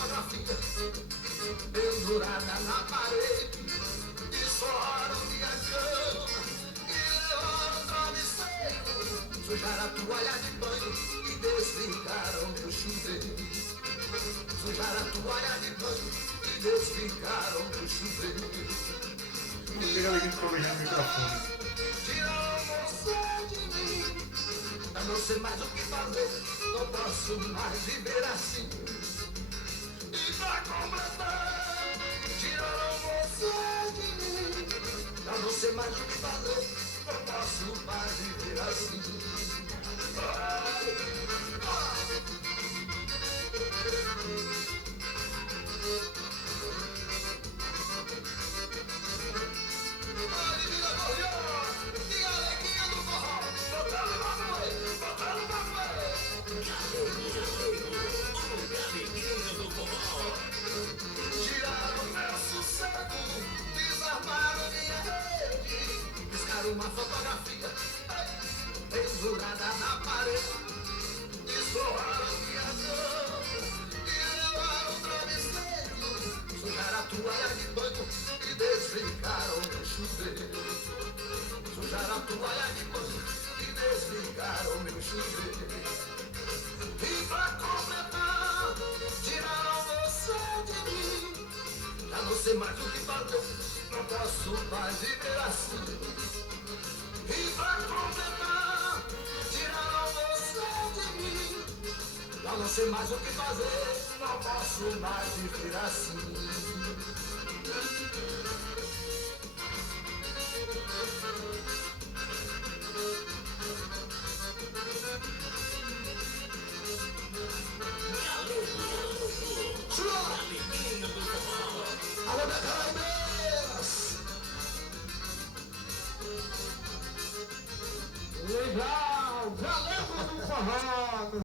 fotografia pendurada na parede. Desforraram minha cama e levaram o travesseiro. Sujaram a toalha de banho e desligaram meu chuveiro. Sujaram a toalha de banho e desligaram meu chuveiro. Pega aqui pra beijar no microfone. Tiraram você de mim. Eu não sei mais o que fazer. Não posso mais viver assim. E pra completar, tiraram você de mim. Eu não sei mais o que fazer. Não posso mais viver assim. Divina Gordiana e a alegria do forró, botando pra moer, botando pra moer. Alegria do forró. Tiraram meu sossego, desarmaram minha rede. Riscaram uma fotografia pendurada na parede. Desforraram minha cama e levaram o travesseiro. Sujaram a toalha de banho e desligaram meu chuveiro. Sujaram a toalha de banho e desligaram meu chuveiro. E pra completar, tiraram você de mim. Já não sei mais o que fazer, não posso mais viver assim. E pra completar, tiraram você de mim. Já não sei mais o que fazer, não posso mais viver assim. Alô, da Carabeiras! Legal!